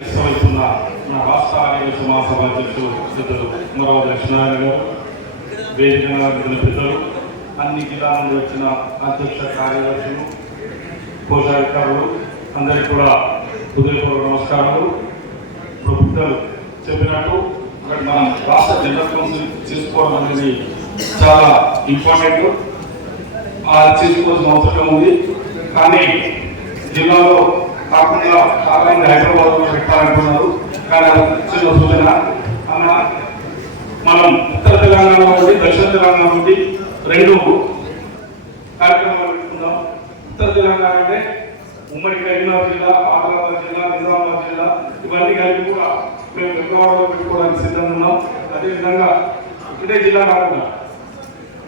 నా రాష్ట్ర ఆర్యవైశ్య మహాసభ అధ్యక్షులు పెద్దలు కుమరవతి లక్ష్మీనారాయణ గారు, వేదిక పెద్దలు, అన్ని జిల్లాల నుండి వచ్చిన అధ్యక్ష కార్యదర్శులు, కోశాధికారులు అందరికీ కూడా హృదయపూర్వక నమస్కారాలు. ప్రభుత్వాలు చెప్పినట్టు అక్కడ మనం రాష్ట్ర జనరల్ కౌన్సిల్ చేసుకోవడం అనేది చాలా ఇంపార్టెంట్. చేసుకోవాల్సిన అవసరం ఉంది. కానీ జిల్లాలో కాకుండా కారణంగా హైదరాబాద్ లో పెట్టాలంటున్నారు. కానీ అది చిన్న సూచన అన్న, మనం ఉత్తర తెలంగాణ నుండి దక్షిణ తెలంగాణ నుండి రెండు కార్యక్రమాలు పెట్టుకుందాం. ఉత్తర తెలంగాణ అంటే ఉమ్మడి కరీంనగర్ జిల్లా, ఆదిలాబాద్ జిల్లా, నిజామాబాద్ జిల్లా ఇవన్నీ కలిపి కూడా మేము విజయవాడలో పెట్టుకోవడానికి సిద్ధంగా ఉన్నాం. అదేవిధంగా ఒకటే జిల్లా కాకుండా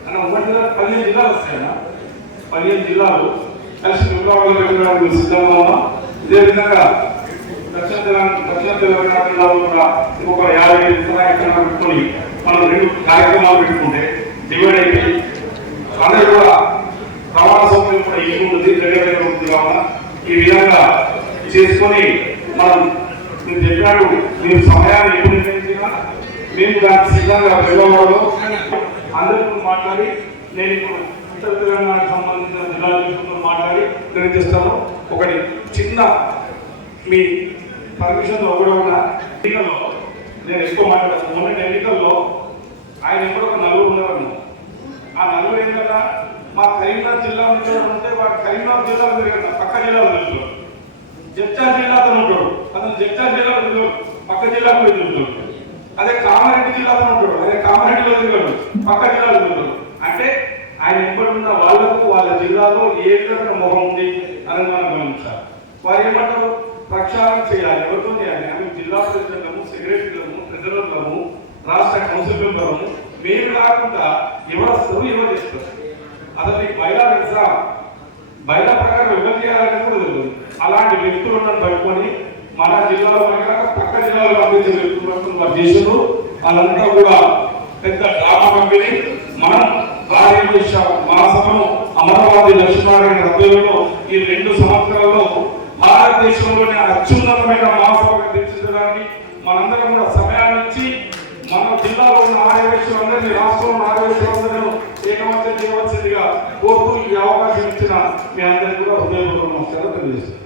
అన్న ఉమ్మడి జిల్లా 15 జిల్లాలు వస్తాయన్న, 15 జిల్లాలు కలిసి విజయవాడలో పెట్టుకోవడానికి సిద్ధంగా ఉన్నాం. ఇదే విధంగా దక్షిణ తెలంగాణ జిల్లాలో కూడా ఇంకొక 50 ఎకరాలు పెట్టుకొని మనం 2 కార్యక్రమాలు పెట్టుకుంటే డివైడ్ అయిపోయి అందరూ కూడా రవాణా సౌకర్యం కూడా ఎక్కువ ఉంటుంది, దగ్గర ఉంటుంది. కావున ఈ విధంగా చేసుకొని మనం మీరు చెప్పినట్టు మీరు సమయాన్ని ఎప్పుడు నిర్ణయించినా మేము దానికి సిద్ధంగా విజయవాడలో అందరితో మాట్లాడి నేను ఇప్పుడు ఉత్తర తెలంగాణకు సంబంధించిన జిల్లా మాట్లాడి నిర్ణయిస్తాను. ఒకటి చిన్న మీ పర్మిషన్ కూడా ఉన్న ఎన్నికల్లో నేను ఎక్కువ మాట్లాడతాను. మొన్న ఎన్నికల్లో ఆయన ఎప్పుడు ఒక నలుగురు ఉన్నారు. ఆ నలుగురు ఏం కదా మా కరీంనగర్ జిల్లా ఉంటే వాడు కరీంనగర్ జిల్లా పక్క జిల్లాలో తెలుసు, జడ్చల్ జిల్లాతో ఉంటాడు, అతను జడ్చల్ జిల్లా పక్క జిల్లాకు వెళ్తుంటాడు. అదే కామారెడ్డి జిల్లాతో ఉంటాడు, అదే కామారెడ్డిలో తిరిగాడు, పక్క జిల్లాలో తిరుగుతాడు. అంటే ఆయన ఎప్పుడున్న వాళ్ళకు వాళ్ళ జిల్లాలో ఏ విధంగా మొహం ఉంది అని మనం గమనించాలి. వారు ఏమంటారు, ప్రక్షాళన చేయాలి. ఎవరితో చేయాలి? ఆమె జిల్లా ప్రెసిడెంట్లను, సెక్రటరీలను, ట్రెజరర్లను, రాష్ట్ర కౌన్సిల్ మెంబర్లను మేము కాకుండా ఎవరు చేస్తారు. అసలు మీకు బయలా తెలుసా? బయలా ప్రకారం ఎవరు చేయాలని కూడా తెలియదు. అలాంటి వ్యక్తులను పట్టుకొని మన జిల్లాలో పక్క జిల్లాలో పంపించే వ్యక్తులను వారు చేసారు. వాళ్ళంతా కూడా పెద్ద డ్రామా పంపిణీ. మనం ఆర్యవైశ్య మహాసభను అమరావతి లక్ష్మీనారాయణ ఆధ్వర్యంలో ఈ 2 సంవత్సరాల్లో భారతదేశంలోనే అత్యున్నతమైన మహాసభగా తీర్చిదిద్దడానికి మనందరం కూడా సమయాన్ని ఇచ్చి మన జిల్లాలో ఉన్న ఆర్యవైశ్యులందరినీ, రాష్ట్రంలో ఉన్న ఆర్యవైశ్యులందరూ ఏకమత్యం చేయవలసిందిగా కోరుతూ ఈ అవకాశం ఇచ్చిన మీ అందరికీ కూడా హృదయపూర్వక నమస్కారం తెలియజేస్తాను.